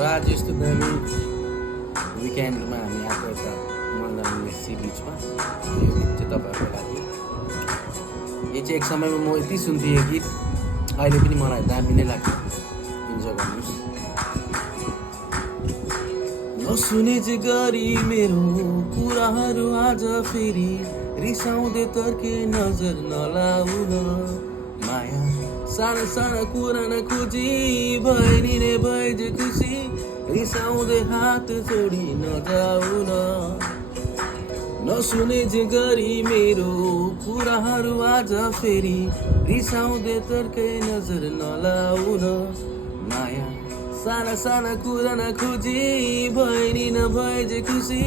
र आज यस्तो दामी विकेन्डमा हामी आएको यता मन्दामिनी सी बिचमा यो गीत चाहिँ तपाईँहरूको लागि। यो चाहिँ एक समयमा म यति सुन्थेँ यो गीत, अहिले पनि मलाई दामी नै लाग्छ। इन्जोय गर्नुहोस्। नसुने चाहिँ गरी मेरो कुराहरू आज फेरि रिसाउँदै तर्के नजर नलाउन माया साना साना कुरा नखोजी भएनी नै भए जे खुसी रिसाउँदै हात जोडी नजाउन। नसुने जे गरी मेरो कुराहरू आज फेरि रिसाउँदै तर्के नजर नलाउन माया साना साना कुरा नखोजी भएनी नभए जे खुसी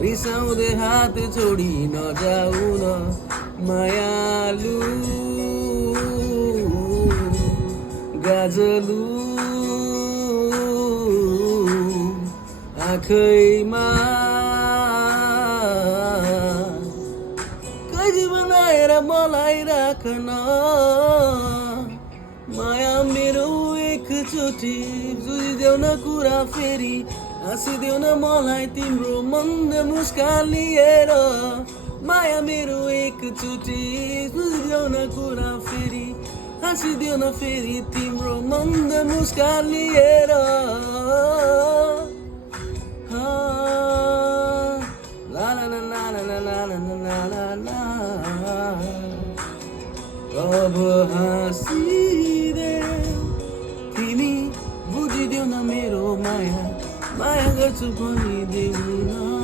रिसाउँदै हात जोडी नजाउन। मायालु गाजलु आँखैमा कैदी बनाएर मलाई राख्न माया मेरो एकचोटि बुझिदेऊ न कुरा फेरि हाँसिदेऊ न मलाई तिम्रो मन्द मुस्कान लिएर माया मेरो एकचोटि बुझिदेऊ न कुरा फेरि हाँसिदेऊ न फेरि तिम्रो मन्द मुस्कान लिएर। ला ला ला ला ला ला ला ला ला अब हाँसिदे तिमी बुझिदेऊ न मेरो माया माया गर्छु भनिदेऊ न।